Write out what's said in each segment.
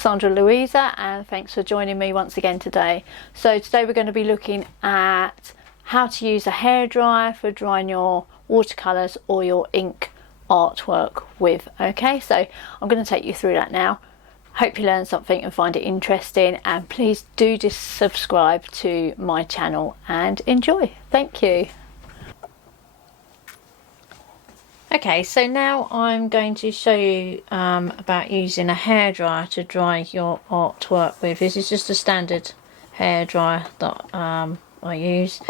Sandra Louisa, and thanks for joining me once again today. So today we're going to be looking at how to use a hairdryer for drying your watercolours or your ink artwork with. Okay, so I'm going to take you through that now. Hope you learn something and find it interesting, and please do just subscribe to my channel and enjoy. Thank you. Okay, so now I'm going to show you about using a hairdryer to dry your artwork with. This is just a standard hairdryer that I use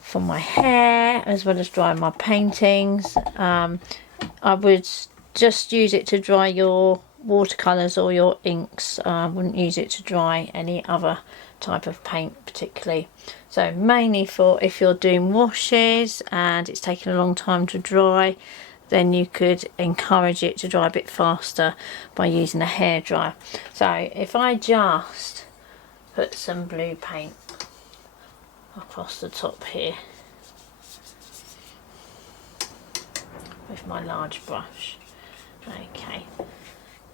for my hair as well as drying my paintings. I would just use it to dry your watercolours or your inks. I wouldn't use it to dry any other type of paint particularly. So mainly for if you're doing washes and it's taking a long time to dry, then you could encourage it to dry a bit faster by using a hairdryer. So if I just put some blue paint across the top here with my large brush. Okay,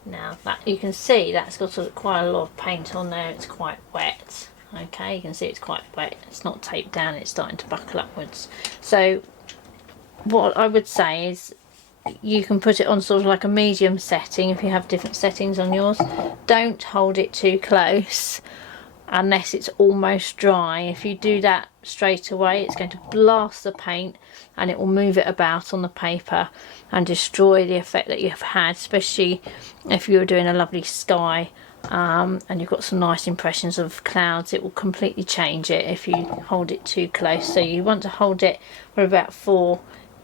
now that you can see that's got quite a lot of paint on there. It's quite wet. Okay, you can see it's quite wet. It's not taped down, it's starting to buckle upwards. So what I would say is you can put it on sort of like a medium setting if you have different settings on yours. Don't hold it too close unless it's almost dry. If you do that straight away, it's going to blast the paint and it will move it about on the paper and destroy the effect that you've had, especially if you're doing a lovely sky and you've got some nice impressions of clouds. It will completely change it if you hold it too close. So you want to hold it for about 4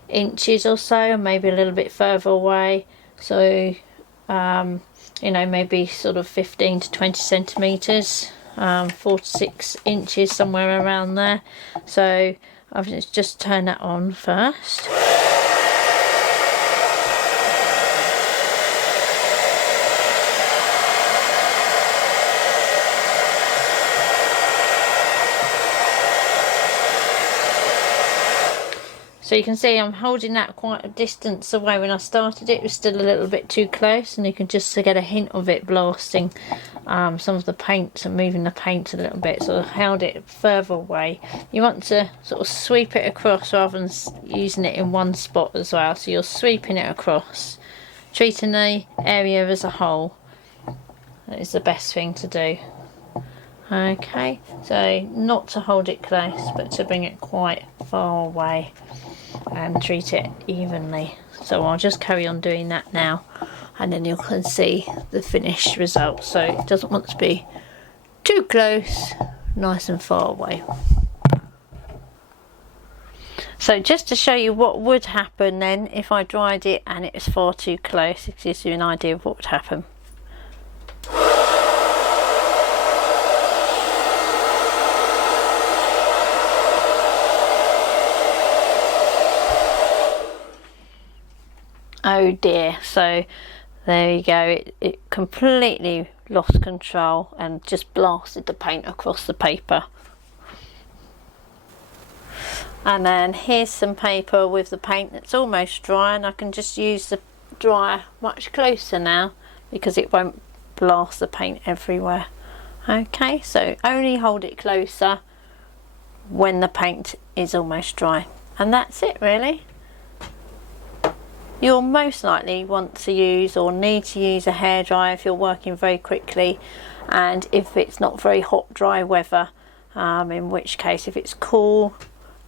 inches or so, maybe a little bit further away. So you know, maybe sort of 15 to 20 centimeters, 4 to 6 inches, somewhere around there. So I've just turned that on first. So you can see I'm holding that quite a distance away. When I started it was still a little bit too close, and you can just get a hint of it blasting some of the paint and moving the paint a little bit. So I held it further away. You want to sort of sweep it across rather than using it in one spot as well. So you're sweeping it across, treating the area as a whole. That is the best thing to do. Okay, so not to hold it close, but to bring it quite far away and treat it evenly. So I'll just carry on doing that now, and then you can see the finished result. So it doesn't want to be too close, nice and far away. So just to show you what would happen then if I dried it and it was far too close, it gives you an idea of what would happen. Oh dear, so there you go, it completely lost control and just blasted the paint across the paper. And then here's some paper with the paint that's almost dry, and I can just use the dryer much closer now because it won't blast the paint everywhere. Okay, so only hold it closer when the paint is almost dry, and that's it really. You'll most likely want to use or need to use a hairdryer if you're working very quickly, and if it's not very hot dry weather, in which case if it's cool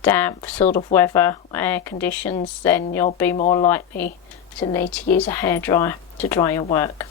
damp sort of weather, air conditions, then you'll be more likely to need to use a hairdryer to dry your work.